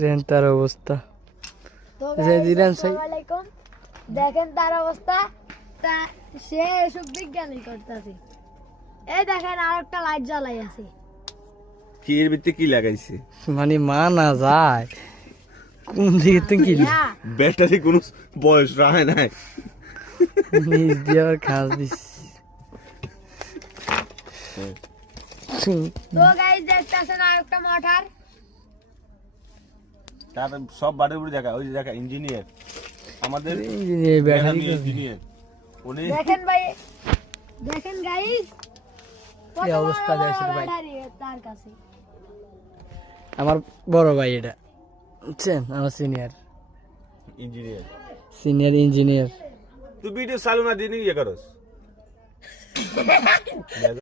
দেন তার অবস্থা দেখেন তার অবস্থা সে এসব বিজ্ঞানী করতেছে এই দেখেন আর একটা লাইট জ্বালাই আছে কি এর ভিতরে কি লাগাইছে মানে মানা যায় কোন দিকে তুই কি ব্যাটারি কোন বয়স রায় নাই নিজ দিয়ে আবার খাস দিস তো গাইস দেখতেছেন আর একটা মোটর তার সব বাড়ির উপরে দেখা ওই যে দেখা ইঞ্জিনিয়ার আমাদের ইঞ্জিনিয়ার ব্যাটারি ইঞ্জিনিয়ার উনি দেখেন ভাই দেখেন গাইস কি অবস্থা দেখছেন ভাই তার কাছে আমার বড় ভাই এটা বুঝছেন আমার সিনিয়র ইঞ্জিনিয়ার তুই ভিডিও চালু না দিনই ইয়ে করস